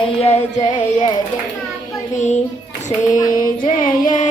जय जय देवी श्री जय